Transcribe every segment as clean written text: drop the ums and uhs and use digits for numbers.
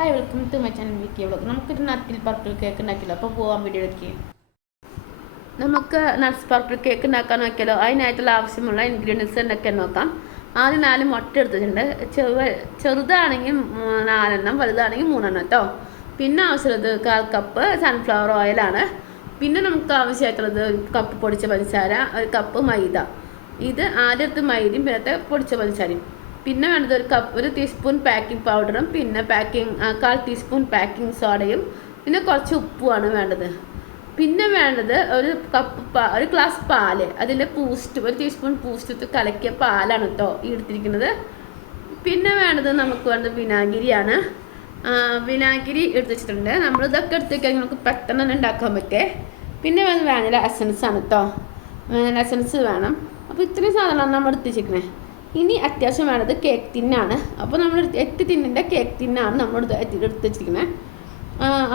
Hi welcome to my channel Vicky vlog. നമുക്കൊരു നട്ടിൽ purple cake ഉണ്ടാക്കിയല്ലോ. അപ്പോൾ പോകാൻ വീഡിയോയിലേക്ക്. നമുക്ക് നട്ട്സ് പർപ്പിൾ കേക്ക് ഉണ്ടാക്കാൻ നോക്കിയാലോ. അതിനായിട്ടുള്ള ആവശ്യമുള്ള ഇൻഗ്രീഡിയൻസ് എന്തൊക്കെ നോക്കാം. ആദ്യം 4 മുട്ട എടുത്തിട്ടുണ്ട്. ചെറുതാണെങ്കിൽ 4 വലുതാണെങ്കിൽ 3 കേട്ടോ. പിന്നെ ആവശ്യമുള്ളത് 1/4 കപ്പ് സൺഫ്ലവർ ഓയിലാണ്. പിന്നെ നമുക്ക് ആവശ്യമായിട്ടുള്ളത് 1 കപ്പ് പൊടിച്ച പഞ്ചസാര, 1 കപ്പ് മൈദ. ഇത് ആദ്യത്തെ മൈദയും പിന്നത്തെ പൊടിച്ച പഞ്ചസാരയും. പിന്നെ വേണ്ടത് 1 ടീസ്പൂൺ പാക്കിംഗ് പൗഡറും, പിന്നെ 1/4 ടീസ്പൂൺ പാക്കിംഗ് സോഡയും, പിന്നെ കുറച്ച് ഉപ്പുമാണ് വേണ്ടത്. പിന്നെ വേണ്ടത് 1 ഗ്ലാസ് പാല്, അതിൽ ബൂസ്റ്റ് 1 ടീസ്പൂൺ ബൂസ്റ്റ് കലക്കിയ പാലാണ് കേട്ടോ ഈ എടുത്തിരിക്കുന്നത്. പിന്നെ വേണ്ടത് നമുക്ക് വേണ്ടത് വിനാഗിരിയാണ്. വിനാഗിരി എടുത്ത് വെച്ചിട്ടുണ്ട്. നമ്മൾ ഇതൊക്കെ എടുത്ത് വയ്ക്കാൻ നമുക്ക് പെട്ടെന്ന് തന്നെ ഉണ്ടാക്കാൻ പറ്റേ. പിന്നെ വേണ്ടത് വാനില എസൻസ് ആണ് കേട്ടോ. വാനില എസൻസ് വേണം. അപ്പോൾ ഇത്രയും സാധനമാണ് നമ്മൾ എടുത്ത് വെച്ചിരിക്കുന്നത്. ഇനി അത്യാവശ്യം വേണ്ടത് കേക്ക് ടിന്നാണ്. അപ്പോൾ നമ്മൾ 8 ടിന്നിൻ്റെ കേക്ക് ടിന്നാണ് നമ്മൾ എടുത്ത് വെച്ചിരിക്കുന്നത്.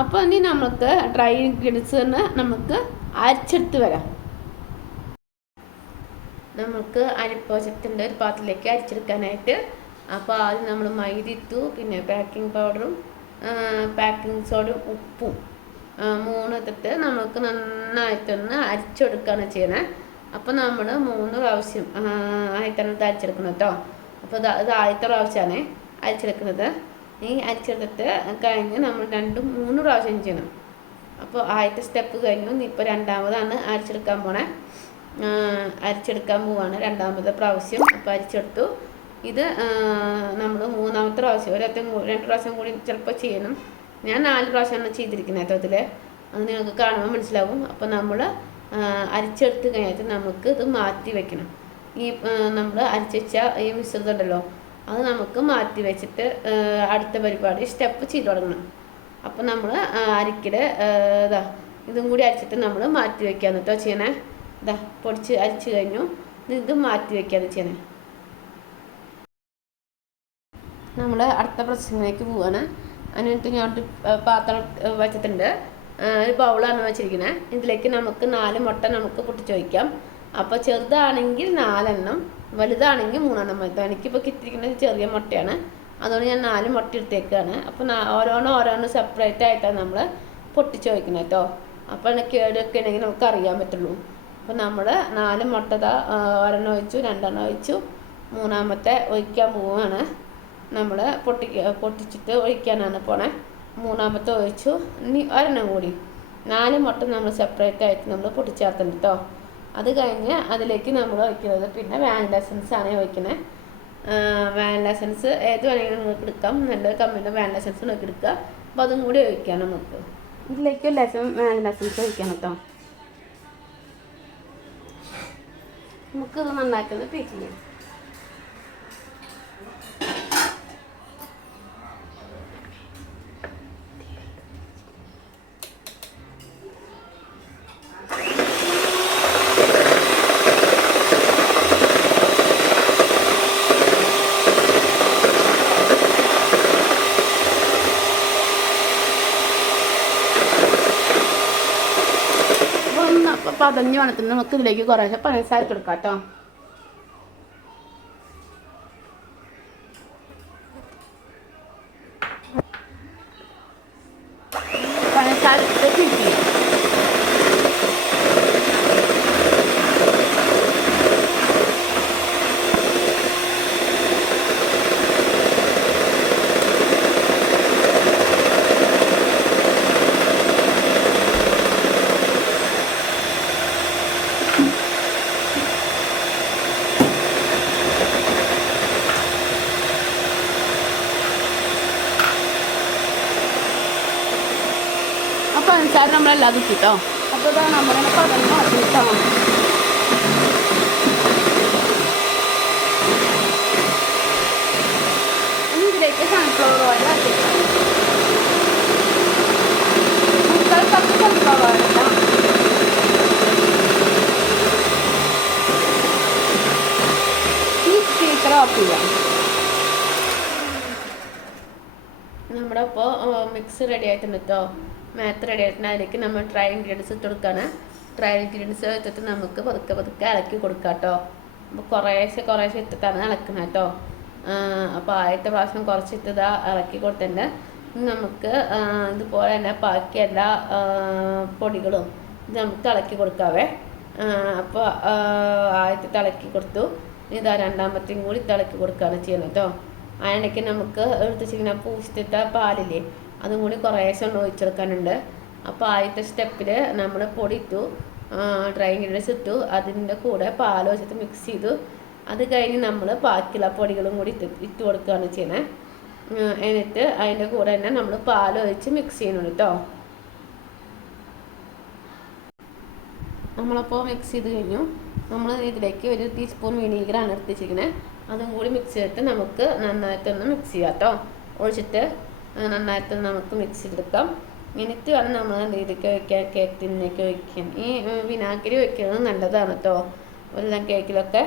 അപ്പോൾ ഇനി നമുക്ക് ഡ്രൈ ഇൻഗ്രീഡിയൻസ് നമുക്ക് അരച്ചെടുത്ത് വരാം. നമുക്ക് അരിപ്പോശത്തിൻ്റെ ഒരു പാത്രത്തിലേക്ക് അരിച്ചെടുക്കാനായിട്ട്. അപ്പോൾ ആദ്യം നമ്മൾ മൈദ ഇട്ടു, പിന്നെ പാക്കിംഗ് പൗഡറും പാക്കിംഗ് സോഡയും ഉപ്പും 3 ഇട്ടിട്ട് നമുക്ക് നന്നായിട്ടൊന്ന് അരിച്ചെടുക്കുകയാണ് ചെയ്യണേ. അപ്പോൾ നമ്മൾ 3 പ്രാവശ്യം ആയിട്ടാണ് ഇത് അരിച്ചെടുക്കുന്നത് കേട്ടോ. അപ്പോൾ ഇത് ആദ്യത്തെ പ്രാവശ്യമാണ് അരിച്ചെടുക്കുന്നത്. ഈ അരിച്ചെടുത്തിട്ട് കഴിഞ്ഞ് നമ്മൾ 2-3 പ്രാവശ്യം ചെയ്യണം. അപ്പോൾ ആദ്യത്തെ സ്റ്റെപ്പ് കഴിഞ്ഞു. ഇപ്പോൾ രണ്ടാമതാണ് അരിച്ചെടുക്കാൻ പോവാണ് 2ാമത്തെ പ്രാവശ്യം. അപ്പോൾ അരിച്ചെടുത്തു. ഇത് നമ്മൾ 3ാമത്തെ പ്രാവശ്യം 2 പ്രാവശ്യം കൂടി ചിലപ്പോൾ ചെയ്യണം. ഞാൻ 4 പ്രാവശ്യമാണ് ചെയ്തിരിക്കുന്നത് കേട്ടോ. ഇതിൽ അത് നിങ്ങൾക്ക് കാണുമ്പോൾ മനസ്സിലാവും. അപ്പോൾ നമ്മൾ അരിച്ചെടുത്ത് കഴിഞ്ഞിട്ട് നമുക്ക് ഇത് മാറ്റി വെക്കണം. ഈ നമ്മൾ അരിച്ച് വെച്ച ഈ മിശ്രിതം ഉണ്ടല്ലോ, അത് നമുക്ക് മാറ്റി വെച്ചിട്ട് അടുത്ത പരിപാടി സ്റ്റെപ്പ് ചെയ്ത് തുടങ്ങണം. അപ്പോൾ നമ്മൾ ഇതും കൂടി അരിച്ചിട്ട് നമ്മൾ മാറ്റി വയ്ക്കാന്ന് കേട്ടോ ചെയ്യണേ. പൊടിച്ച് അരിച്ച് കഴിഞ്ഞു. ഇത് മാറ്റി വയ്ക്കാന്ന് ചെയ്യണേ. നമ്മൾ അടുത്ത പ്രൊസസ്സിങ്ങിലേക്ക് പോവാണ്. അതിനായിട്ട് ഞാൻ പാത്രം വെച്ചിട്ടുണ്ട്. ഒരു ബൗളാണ് വെച്ചിരിക്കുന്നത്. ഇതിലേക്ക് നമുക്ക് 4 മുട്ട നമുക്ക് പൊട്ടിച്ച് വയ്ക്കാം. അപ്പോൾ ചെറുതാണെങ്കിൽ 4 വലുതാണെങ്കിൽ 3 മതി. എനിക്കിപ്പോൾ കിട്ടിയിരിക്കുന്നത് ചെറിയ മുട്ടയാണ്, അതുകൊണ്ട് ഞാൻ 4 മുട്ട എടുത്തേക്കാണ്. അപ്പോൾ ഓരോന്ന് സെപ്പറേറ്റ് ആയിട്ടാണ് നമ്മൾ പൊട്ടിച്ച് വയ്ക്കുന്നത് കേട്ടോ. അപ്പോൾ കേടൊക്കെ ഉണ്ടെങ്കിൽ നമുക്ക് അറിയാൻ പറ്റുള്ളൂ. അപ്പോൾ നമ്മൾ 4 മുട്ട ഒരെണ്ണം ഒഴിച്ചു, 2 ഒഴിച്ചു, 3ാമത്തെ ഒഴിക്കാൻ പോവുകയാണ്. നമ്മൾ പൊട്ടിച്ചിട്ട് ഒഴിക്കാനാണ് പോണേ. 3ാമത്തെ ഒഴിച്ചു. ഇനി ഒരെണ്ണം കൂടി 4 മുട്ട നമ്മൾ സെപ്പറേറ്റ് ആയിട്ട് നമ്മൾ പൊട്ടിച്ചേർത്തുണ്ട് കേട്ടോ. അത് കഴിഞ്ഞ് അതിലേക്ക് നമ്മൾ ഒഴിക്കുന്നത് പിന്നെ വാനില എസൻസ് ആണ് ഒഴിക്കുന്നത്. വാനില എസൻസ് ഏത് വേണമെങ്കിലും നിങ്ങൾക്ക് എടുക്കാം. നല്ലൊരു കമ്പനിയുടെ വാനില എസൻസ് നിങ്ങൾക്ക് എടുക്കുക. അപ്പോൾ അതും കൂടി ഒഴിക്കാം. നമുക്ക് ഇതിലേക്ക് വാനില എസൻസ് ഒഴിക്കാം കേട്ടോ. നമുക്കിത് നന്നായിട്ടൊന്ന് ബീറ്റ് ചെയ്യാം. പതഞ്ഞ് വേണത്തിന് നമുക്ക് ഇതിലേക്ക് കുറേശ്ശെ പഞ്ചസാര കൊടുക്കാം കേട്ടോ. പഞ്ചസാര കിട്ടി. പഞ്ചസാര നമ്മളെല്ലാം കിട്ടോ. അപ്പോൾ ഇതാ നമ്മളെ പതഞ്ഞ് മാറ്റി കിട്ടോ. ഇതിലേക്ക് സൺഫ്ലവർ ഓയിൽ ആക്കിയിട്ടാണ്. 1/4 കപ്പ് സൺഫ്ലവർ ഓയിൽ ഇട്ടാം. ഈ സ്പീക്കർ ഓഫ് ചെയ്യാം. നമ്മുടെ ഇപ്പോൾ മിക്സ് റെഡി ആയിട്ടുണ്ട് കേട്ടോ. മാത്ത് റെഡി ആയിട്ടുണ്ട്. അതിലേക്ക് നമ്മൾ ഡ്രൈ ഇൻഗ്രീഡിയൻസ് ഇട്ട് കൊടുക്കുകയാണ്. ഡ്രൈ ഇൻഗ്രീഡിയൻസ് ഇട്ടിട്ട് നമുക്ക് പതുക്കെ ഇളക്കി കൊടുക്കാം കേട്ടോ. അപ്പോൾ കുറേശ്ശെ ഇട്ടിട്ടാണ് ഇളക്കുന്നത് കേട്ടോ. അപ്പോൾ ആദ്യത്തെ പ്രാവശ്യം കുറച്ചിട്ട് ഇളക്കി കൊടുത്തിട്ടുണ്ട്. നമുക്ക് ഇതുപോലെ തന്നെ ബാക്കി എല്ലാ പൊടികളും ഇത് നമുക്ക് ഇളക്കി കൊടുക്കാവേ. അപ്പോൾ ആദ്യത്തെ തിളക്കി കൊടുത്തു, ഇതാ രണ്ടാമത്തെയും കൂടി തിളക്കി കൊടുക്കുകയാണ് ചെയ്യുന്നത് കേട്ടോ. അതിനിടയ്ക്ക് നമുക്ക് എടുത്ത് വെച്ചിങ്ങനെ പൂച്ചിട്ട പാലില്ലേ, അതും കൂടി കുറേശ്ശെ ഒഴിച്ചെടുക്കാനുണ്ട്. അപ്പോൾ ആദ്യത്തെ സ്റ്റെപ്പിൽ നമ്മൾ പൊടി ഇട്ടു, ഡ്രൈ ഇൻഗ്രീഡിയൻസ് ഇട്ടു, അതിൻ്റെ കൂടെ പാൽ വെച്ചിട്ട് മിക്സ് ചെയ്തു. അത് കഴിഞ്ഞ് നമ്മൾ ബാക്കിയുള്ള പൊടികളും കൂടി ഇട്ട് കൊടുക്കുകയാണ് ചെയ്യുന്നത്. എന്നിട്ട് അതിൻ്റെ കൂടെ തന്നെ നമ്മൾ പാൽ ഒഴിച്ച് മിക്സ് ചെയ്യുന്നുണ്ട് കേട്ടോ. നമ്മളപ്പോൾ മിക്സ് ചെയ്ത് കഴിഞ്ഞു. നമ്മൾ ഇതിലേക്ക് 1 ടീസ്പൂൺ വിനീഗറാണ് എടുത്ത് വെച്ചിരിക്കുന്നത്. അതും കൂടി മിക്സ് ചെയ്തിട്ട് നമുക്ക് നന്നായിട്ടൊന്ന് മിക്സ് ചെയ്യാം കേട്ടോ. ഒഴിച്ചിട്ട് നന്നായിട്ട് നമുക്ക് മിക്സ് ചെയ്തെടുക്കാം. എന്നിട്ട് വേണം നമ്മൾ ഇതിലേക്ക് വയ്ക്കാൻ, കേക്ക് ടിന്നിലേക്ക് വയ്ക്കാൻ. ഈ വിനാഗിരി വയ്ക്കുന്നത് നല്ലതാണ് കേട്ടോ എല്ലാം കേക്കിലൊക്കെ.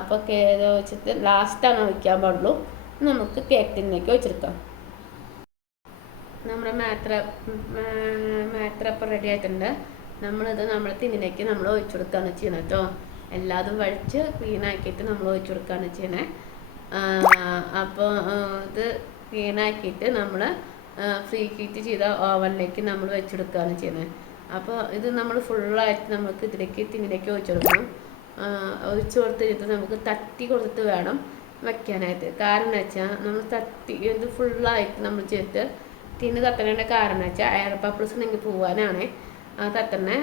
അപ്പോൾ കേക്ക് വെച്ചിട്ട് ലാസ്റ്റാണ് വയ്ക്കാൻ പാടുള്ളൂ. നമുക്ക് കേക്ക് ടിന്നിലേക്ക് വെച്ചെടുക്കാം. നമ്മുടെ മാത്രപ്പം റെഡി ആയിട്ടുണ്ട്. നമ്മളിത് നമ്മുടെ തിന്നിലേക്ക് നമ്മൾ ഒഴിച്ചു കൊടുക്കുകയാണ് ചെയ്യുന്നത് കേട്ടോ. എല്ലാതും വഴിച്ച് ക്ലീനാക്കിയിട്ട് നമ്മൾ ഒഴിച്ചു കൊടുക്കുകയാണ് ചെയ്യുന്നത്. അപ്പോൾ ഇത് ക്ലീനാക്കിയിട്ട് നമ്മൾ ഫ്രീ ഹീറ്റ് ചെയ്ത ഓവനിലേക്ക് നമ്മൾ വെച്ചെടുക്കുകയാണ് ചെയ്യുന്നത്. അപ്പോൾ ഇത് നമ്മൾ ഫുള്ളായിട്ട് നമുക്ക് തിന്നിലേക്ക് ഒഴിച്ചു കൊടുക്കണം. ഒഴിച്ചു കൊടുത്തിട്ട് നമുക്ക് തട്ടി കൊടുത്തിട്ട് വേണം വയ്ക്കാനായിട്ട്. കാരണം എന്ന് വെച്ചാൽ നമ്മൾ ഇത് ഫുള്ളായിട്ട് നമ്മൾ ചെയ്തിട്ട് തിന്ന് തട്ടേണ്ട കാരണം എന്ന് വെച്ചാൽ എയർ ബബിൾസ് ഉണ്ടെങ്കിൽ പോകാനാണ് തട്ടണേ.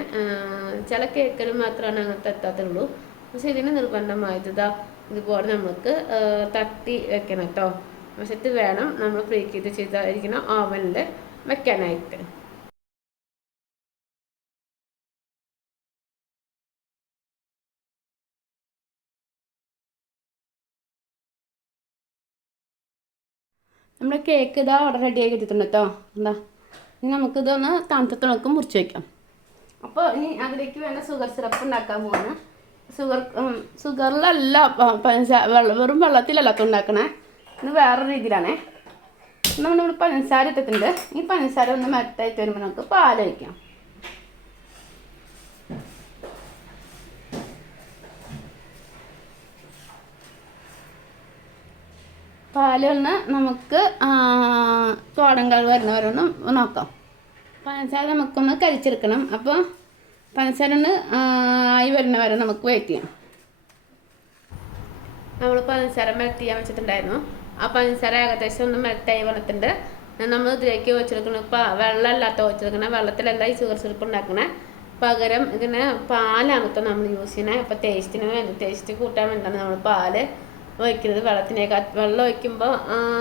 ചില കേക്കിൽ മാത്രമാണ് അങ്ങനെ തട്ടാത്തുള്ളൂ. പക്ഷെ ഇതിന് നിർബന്ധമായിട്ട് ഇതുപോലെ നമുക്ക് തട്ടി വെക്കണം കേട്ടോ. വശത്ത് വേണം നമ്മൾ ഫ്രീ ഹീറ്റ് ചെയ്തിരിക്കുന്ന ഓവനിൽ വെക്കാനായിട്ട്. നമ്മുടെ കേക്ക് അവിടെ റെഡി ആക്കി എടുത്തിട്ടുണ്ട് കേട്ടോ. ഇനി നമുക്കിതൊന്ന് തണുത്തിട്ട് മുറിച്ച് വയ്ക്കാം. അപ്പോൾ ഇനി അതിലേക്ക് വേണ്ട ഷുഗർ സിറപ്പ് ഉണ്ടാക്കാൻ പോവാണ്. ഷുഗറിലല്ല, വെറും വെള്ളത്തിലല്ല ഉണ്ടാക്കണേ. ഇത് വേറൊരു രീതിയിലാണേ. നമ്മളിവിടെ പഞ്ചസാര ഇട്ടിട്ടുണ്ട്. ഈ പഞ്ചസാര ഒന്ന് മെൽറ്റായിട്ട് വരുമ്പോൾ നമുക്ക് പാലൊഴിക്കാം. പാലൊന്ന് നമുക്ക് തോടൻ കളർ വരുന്നവരൊന്ന് നോക്കാം. പഞ്ചസാര നമുക്കൊന്ന് കരിച്ചെടുക്കണം. അപ്പോൾ പഞ്ചസാര ഒന്ന് ആയി വരുന്നവരെ നമുക്ക് വെയിറ്റ് ചെയ്യാം. നമ്മൾ പഞ്ചസാര മെൽറ്റ് ചെയ്യാൻ വെച്ചിട്ടുണ്ടായിരുന്നു. ആ പഞ്ചസാര ഏകദേശം ഒന്ന് മെൽറ്റായി വന്നിട്ടുണ്ട്. നമ്മൾ ഇതിലേക്ക് വെച്ചെടുക്കണം. വെള്ളമല്ലാത്ത വെച്ചെടുക്കണേ, വെള്ളത്തിലല്ല ഈ ഷുഗർ സിറപ്പ് ഉണ്ടാക്കണേ. പകരം ഇതിന് പാലാണ് കേട്ടോ നമ്മൾ യൂസ് ചെയ്യണേ. അപ്പോൾ ടേസ്റ്റിന് വേണ്ടി, ടേസ്റ്റ് കൂട്ടാൻ വേണ്ടിയാണ് നമ്മൾ പാല് ഒഴിക്കുന്നത്. വെള്ളം ഒഴിക്കുമ്പോൾ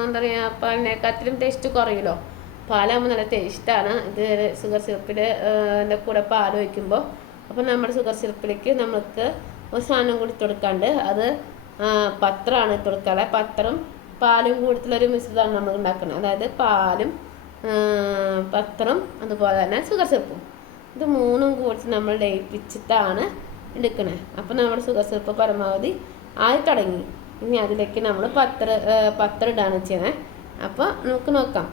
എന്താ പറയുക, പാലിനേക്കാട്ടിലും ടേസ്റ്റ് കുറയുമല്ലോ. പാലാകുമ്പോൾ നല്ല ടേസ്റ്റാണ്. ഇത് ഷുഗർ സിറപ്പിൽ കൂടെ പാൽ ഒഴിക്കുമ്പോൾ. അപ്പോൾ നമ്മുടെ ഷുഗർ സിറപ്പിലേക്ക് നമുക്ക് ഒരു സാധനം കൂടി ഇട്ട് കൊടുക്കാണ്ട്, അത് പത്രമാണ് ഇട്ട് കൊടുക്കാതെ. പത്രം പാലും കൂടിയിട്ടുള്ളൊരു മിശ്രിതമാണ് നമ്മൾ ഉണ്ടാക്കുന്നത്. അതായത് പാലും പത്രം അതുപോലെ തന്നെ ഷുഗർ സിറപ്പും, ഇത് മൂന്നും കൂടി നമ്മൾ ലയിപ്പിച്ചിട്ടാണ് എടുക്കണേ. അപ്പോൾ നമ്മുടെ ഷുഗർ സിറപ്പ് പരമാവധി ആയി തുടങ്ങി. ഇനി അതിലേക്ക് നമ്മൾ പത്രം ഇടാണ് ചെയ്യണേ. അപ്പോൾ നമുക്ക് നോക്കാം.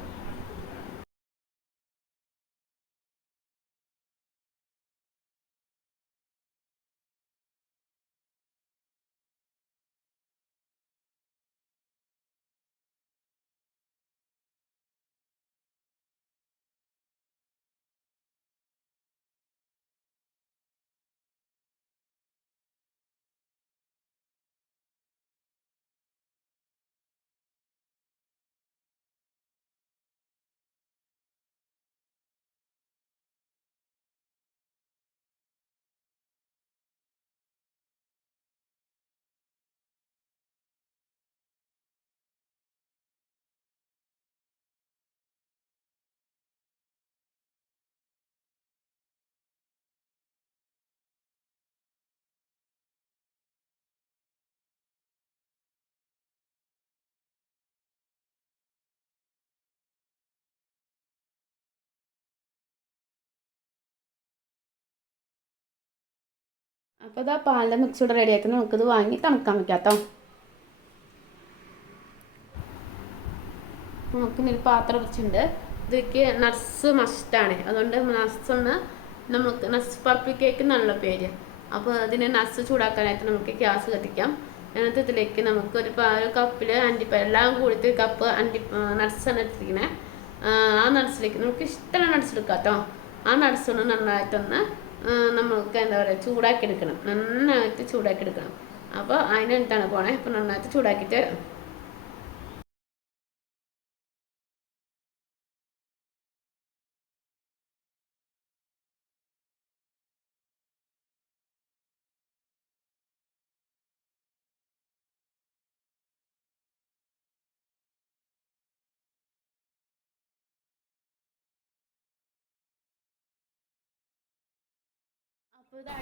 അപ്പോൾ ഇതാ പാലിൻ്റെ മിക്സ് ഇവിടെ റെഡിയാക്കി നമുക്കിത് വാങ്ങി തണുക്കാൻ വയ്ക്കാം കേട്ടോ. നമുക്കിനി ഒരു പാത്രം വെച്ചിട്ടുണ്ട്. ഇതിലേക്ക് നട്ട്സ് മസ്റ്റാണ്. അതുകൊണ്ട് നട്ട്സൊന്ന് നമുക്ക് നട്ട്സ് പർപ്പിൾ കേക്ക് എന്നുള്ള പേര്. അപ്പോൾ അതിന് നട്ട്സ് ചൂടാക്കാനായിട്ട് നമുക്ക് ഗ്യാസ് കത്തിക്കാം. എന്നിട്ട് ഇതിലേക്ക് നമുക്ക് ഒരു കപ്പിൽ എല്ലാം കൂടിയിട്ട് കപ്പ് നട്ട്സാണ് എടുത്തിരിക്കുന്നത്. ആ നട്സിലേക്ക് നമുക്ക് ഇഷ്ടമുള്ള നട്സ് എടുക്കാം കേട്ടോ. ആ നട്സൊന്ന് നന്നായിട്ടൊന്ന് നമുക്ക് എന്താ പറയുക ചൂടാക്കി എടുക്കണം, നന്നായിട്ട് ചൂടാക്കി എടുക്കണം. അപ്പോൾ അതിനെന്താണ് പോണേ, ഇപ്പോൾ നന്നായിട്ട് ചൂടാക്കിയിട്ട്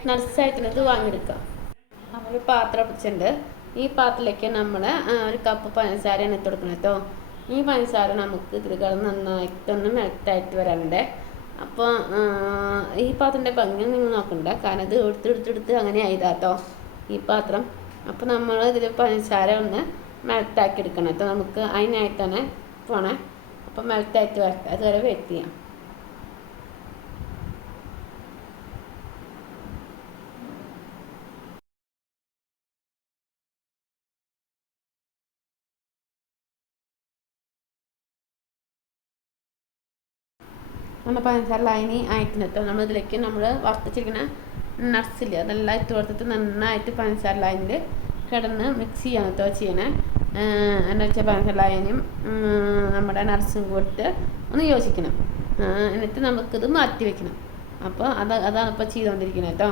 നട്സായിട്ടുള്ളത് വാങ്ങിയെടുക്കാം. നമ്മൾ പാത്രം വെച്ചിട്ടുണ്ട്. ഈ പാത്രത്തിലേക്ക് നമ്മൾ ഒരു കപ്പ് പഞ്ചസാരയാണ് ഇട്ട് കൊടുക്കണം കേട്ടോ. ഈ പഞ്ചസാര നമുക്ക് ഇതിൽ കിടന്ന് നന്നായിട്ടൊന്ന് മെൽറ്റായിട്ട് വരാനുണ്ട്. അപ്പോൾ ഈ പാത്രത്തിൻ്റെ ഭംഗി നിങ്ങൾ നോക്കണ്ട, കാരണം ഇത് എടുത്തെടുത്തെടുത്ത് അങ്ങനെ ആയതാട്ടോ ഈ പാത്രം. അപ്പോൾ നമ്മൾ ഇതിൽ പഞ്ചസാര ഒന്ന് മെൽറ്റാക്കി എടുക്കണം കേട്ടോ. നമുക്ക് അതിനായിട്ടാണ് പോണേ. അപ്പോൾ മെൽറ്റായിട്ട് വരട്ടെ, അതുവരെ വെയിറ്റ് ചെയ്യാം. നമ്മൾ പഞ്ചസാര ലൈനി ആയിട്ടുണ്ട് കേട്ടോ. നമ്മളിതിലേക്ക് നമ്മൾ വറുത്തിച്ചിരിക്കുന്ന നട്സില്ലേ അതെല്ലാം ഇട്ട് കൊടുത്തിട്ട് നന്നായിട്ട് പഞ്ചസാര ലൈനിൽ കിടന്ന് മിക്സ് ചെയ്യാൻ കേട്ടോ ചെയ്യണേ. എന്ന് വെച്ചാൽ പഞ്ചസാര ലൈനും നമ്മുടെ നട്സും കൊടുത്ത് ഒന്ന് യോജിക്കണം. എന്നിട്ട് നമുക്കിത് മാറ്റി വെക്കണം. അപ്പോൾ അതാണ് ഇപ്പോൾ ചെയ്തുകൊണ്ടിരിക്കുന്നത് കേട്ടോ.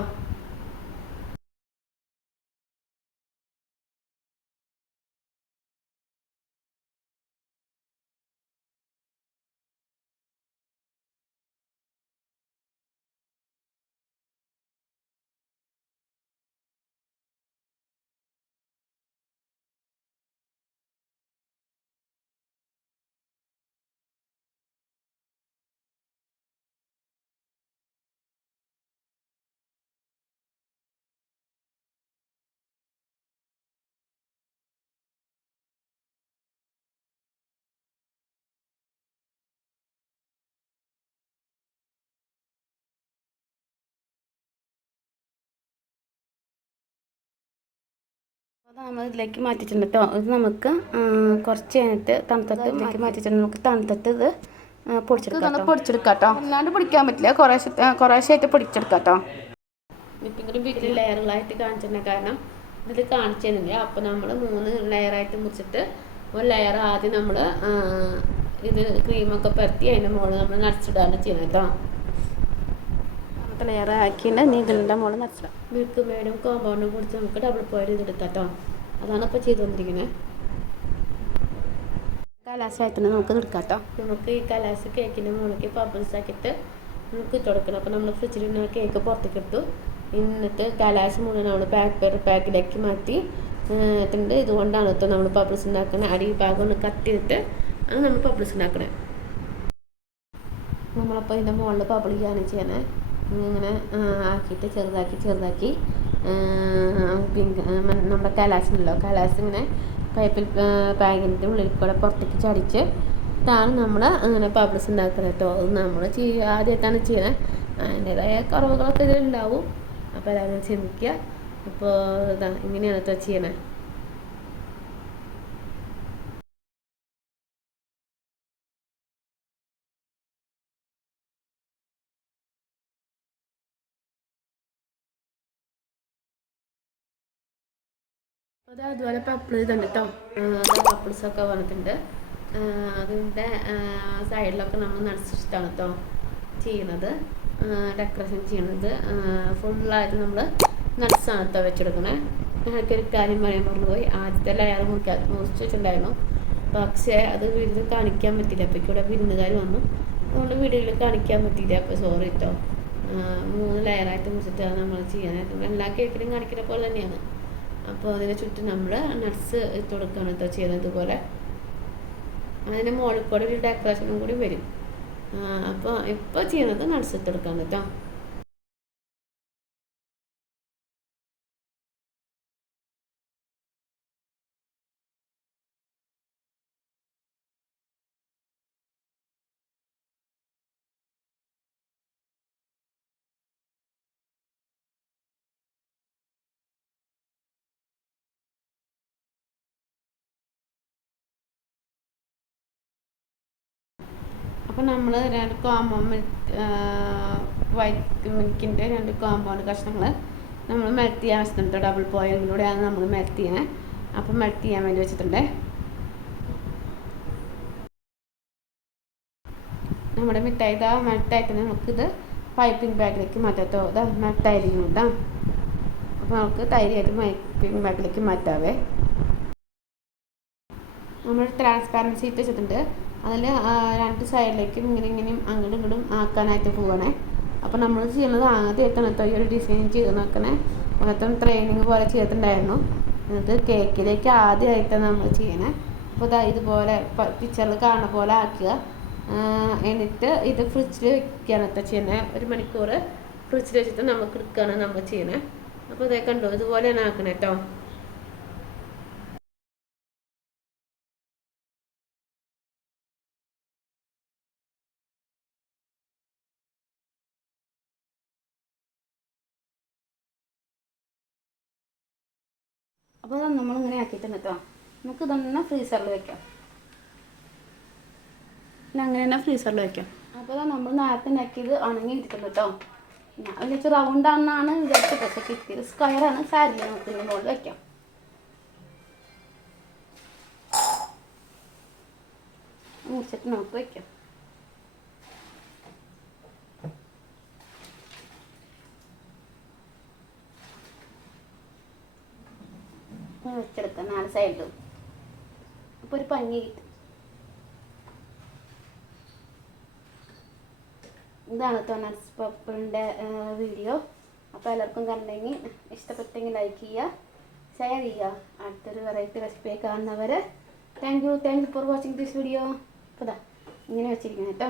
അത് നമ്മൾ ഇതിലേക്ക് മാറ്റിയിട്ടുണ്ട് കേട്ടോ. ഇത് നമുക്ക് കുറച്ച് കഴിഞ്ഞിട്ട് തണുത്തിട്ട് ഇതിലേക്ക് മാറ്റിയിട്ടുണ്ട്. നമുക്ക് തണുത്തിട്ട് ഇത് പൊടിച്ചെടുക്കാം കേട്ടോ. അല്ലാണ്ട് പൊടിക്കാൻ പറ്റില്ല, കുറേശ്ശായിട്ട് പൊടിച്ചെടുക്കാം കേട്ടോ. വിപ്പിംഗ് ക്രീം വീട്ടിൽ ലെയറുകളായിട്ട് കാണിച്ചിട്ടുണ്ട്, കാരണം ഇതിൽ കാണിച്ചു തരുന്നില്ല. അപ്പോൾ നമ്മൾ 3 ലെയറായിട്ട് മുറിച്ചിട്ട് ഒരു ലെയർ ആദ്യം നമ്മൾ ഇത് ക്രീമൊക്കെ പരത്തി അതിൻ്റെ മുകളിൽ നമ്മൾ നട്സിടാണ് ചെയ്യുന്നത് കേട്ടോ. ലെയർ ആക്കിയിട്ട് നീകളുടെ മുകളിൽ നട്സിടാം. മിൽക്ക് മേഡും കോമ്പൗണ്ടും കുടിച്ച് നമുക്ക് ഡബിൾ ബോയിൽ ചെയ്തെടുക്കാം കേട്ടോ. അതാണ് ഇപ്പോൾ ചെയ്തുകൊണ്ടിരിക്കുന്നത്. കലാശമായിട്ട് നമുക്ക് എടുക്കാം കേട്ടോ. നമുക്ക് ഈ കലാശ കേക്കിൻ്റെ മുകളിലേക്ക് ബബിൾസ് ആക്കിയിട്ട് നമുക്ക് ഇട്ട് കൊടുക്കണം. അപ്പോൾ നമ്മൾ ഫ്രിഡ്ജിൽ നിന്ന് കേക്ക് പുറത്തേക്ക് ഇട്ടു. എന്നിട്ട് കലാശ മുഴുവൻ നമ്മൾ പാക്കിലേക്ക് മാറ്റി ഇട്ടുണ്ട്. ഇതുകൊണ്ടാണ് കേട്ടോ നമ്മൾ ബബിൾസ് ഉണ്ടാക്കുന്നത്. അടി ഭാഗം ഒന്ന് കട്ട് ചെയ്തിട്ട് ആണ് നമ്മൾ ബബിൾസ് ഉണ്ടാക്കണേ. നമ്മളപ്പോൾ ഇതിൻ്റെ മുകളിൽ ബബിൾ ചെയ്യാണ് ചെയ്യണേ. ഇങ്ങനെ ആക്കിയിട്ട് ചെറുതാക്കി പിങ്ക് നമ്മുടെ കലാശുണ്ടല്ലോ, കലാശം ഇങ്ങനെ പൈപ്പിൽ പാക്കിൻ്റെ ഉള്ളിൽ കൂടെ പുറത്തേക്ക് ചടിച്ച് ഇതാണ് നമ്മൾ അങ്ങനെ ബബിൾസ് ഉണ്ടാക്കുന്നത് കേട്ടോ. അത് നമ്മൾ ആദ്യമായിട്ടാണ് ചെയ്യുന്നത്. അതിൻ്റേതായ കുറവുകളൊക്കെ ഇതിലുണ്ടാവും. അപ്പോൾ എല്ലാവരും ക്ഷമിക്കുക. അപ്പോൾ ഇതാ ഇങ്ങനെയാണ് കേട്ടോ ചെയ്യണേ. അത് അതുപോലെ പപ്പിൾ ഇതുണ്ട് കേട്ടോ. പപ്പിൾസൊക്കെ വന്നിട്ടുണ്ട്. അതിൻ്റെ സൈഡിലൊക്കെ നമ്മൾ നട്സിട്ടാണ് കേട്ടോ ചെയ്യുന്നത്, ഡെക്കറേഷൻ ചെയ്യുന്നത്. ഫുള്ളായിട്ട് നമ്മൾ നട്സാണ് കേട്ടോ വെച്ചെടുക്കണേ. എനിക്കൊരു കാര്യം പറയാൻ മറന്നുപോയി. ആദ്യത്തെ ലെയർ മുറിച്ച് വെച്ചിട്ടുണ്ടായിരുന്നു, പക്ഷേ അത് വീട്ടിൽ കാണിക്കാൻ പറ്റില്ല. അപ്പോൾ ഇവിടെ വിരുന്നുകാർ വന്നു, അതുകൊണ്ട് വീഡിയോയിൽ കാണിക്കാൻ പറ്റിയില്ല. അപ്പോൾ സോറി കേട്ടോ. 3 ലെയറായിട്ട് മുറിച്ചിട്ടാണ് നമ്മൾ ചെയ്യാനായിട്ട്. എല്ലാ കേക്കിലും കാണിക്കുന്ന പോലെ തന്നെയാണ്. അപ്പോൾ അതിന് ചുറ്റും നമ്മൾ നട്സ് ഇട്ട് കൊടുക്കുകയാണ് കേട്ടോ ചെയ്യുന്നത്. ഇതുപോലെ അതിന് മുകളിൽ കൂടെ ഒരു ഡെക്കറേഷനും കൂടി വരും. അപ്പോൾ ഇപ്പോൾ ചെയ്യുന്നത് നട്സ് ഇട്ട് കൊടുക്കാൻ കേട്ടോ. അപ്പോൾ നമ്മൾ 2 കോമ്പൗണ്ട് വൈറ്റ് മിൽക്കിൻ്റെ 2 കോമ്പൗണ്ട് കഷ്ണങ്ങൾ നമ്മൾ മെൽറ്റ് ചെയ്യാൻ വെച്ചിട്ടുണ്ട്. ഡബിൾ ബോയിലിലൂടെയാണ് നമ്മൾ മെൽറ്റ് ചെയ്യുന്നത്. അപ്പം മെൽറ്റ് ചെയ്യാൻ വേണ്ടി വെച്ചിട്ടുണ്ട്. നമ്മുടെ മിഠായി ഇതാ മെൽറ്റായിട്ട് നമുക്കിത് പൈപ്പിംഗ് ബാഗിലേക്ക് മാറ്റാത്തോ. ഇതാ മെൽറ്റായിരിക്കും കേട്ടോ. അപ്പോൾ നമുക്ക് തൈരായിട്ട് പൈപ്പിംഗ് ബാഗിലേക്ക് മാറ്റാവേ. നമ്മൾ ട്രാൻസ്പാരൻറ്റ് ഷീറ്റ് വെച്ചിട്ടുണ്ട്. അതിൽ 2 സൈഡിലേക്കും ഇങ്ങനെയും അങ്ങോട്ടും ഇങ്ങോട്ടും ആക്കാനായിട്ട് പോകണേ. അപ്പോൾ നമ്മൾ ചെയ്യുന്നത് ആദ്യമായിട്ടാണ് കേട്ടോ ഈ ഒരു ഡിസൈൻ ചെയ്ത് നോക്കണേ. മൊത്തം ട്രെയിനിങ് പോലെ ചെയ്തിട്ടുണ്ടായിരുന്നു. എന്നിട്ട് കേക്കിലേക്ക് ആദ്യമായിട്ടാണ് നമ്മൾ ചെയ്യണേ. അപ്പോൾ ഇതുപോലെ പിക്ചറിൽ കാണുന്ന പോലെ ആക്കുക. എന്നിട്ട് ഇത് ഫ്രിഡ്ജിൽ വെക്കുകയാണ് കേട്ടോ ചെയ്യുന്നത്. 1 മണിക്കൂർ ഫ്രിഡ്ജിൽ വെച്ചിട്ട് നമുക്ക് എടുക്കുകയാണ് നമ്മൾ ചെയ്യണേ. അപ്പോൾ ഇതേ കണ്ടോ, ഇതുപോലെയാണ് ആക്കണേ കേട്ടോ. അപ്പോൾ നമ്മളിങ്ങനെ ആക്കിയിട്ടുണ്ട് കേട്ടോ. നമുക്ക് ഇതൊന്ന് ഫ്രീസറിൽ വെക്കാം. അങ്ങനെ തന്നെ ഫ്രീസറിൽ വെക്കാം. അപ്പോൾ നമ്മൾ നേരത്തെ ഉണ്ടാക്കിയത് ഉണങ്ങി ഇരിക്കുന്നു കേട്ടോ. ഞാൻ വിചാരിച്ചു റൗണ്ടാണെന്നാണ് വിചാരിച്ചത്, പക്ഷേ കിട്ടിയത് സ്ക്വയറാണ്. സാരില്ല, നമുക്ക് ഇതിൻ്റെ മുകളിൽ വെക്കാം. മുറിച്ചിട്ട് നമുക്ക് വെക്കാം. വെച്ചെടുക്കാം 4 സൈഡിലും. അപ്പോൾ ഒരു പഞ്ഞി കിട്ടും. ഇതാണ് നട്സ് പർപ്പിളിൻ്റെ വീഡിയോ. അപ്പോൾ എല്ലാവർക്കും കണ്ടെങ്കിൽ ഇഷ്ടപ്പെട്ടെങ്കിൽ ലൈക്ക് ചെയ്യുക, ഷെയർ ചെയ്യുക. അടുത്തൊരു വെറൈറ്റി റെസിപ്പി കാണുന്നവരെ thank you for watching this video. അപ്പോൾ ഇങ്ങനെ വെച്ചിരിക്കുന്നത് കേട്ടോ.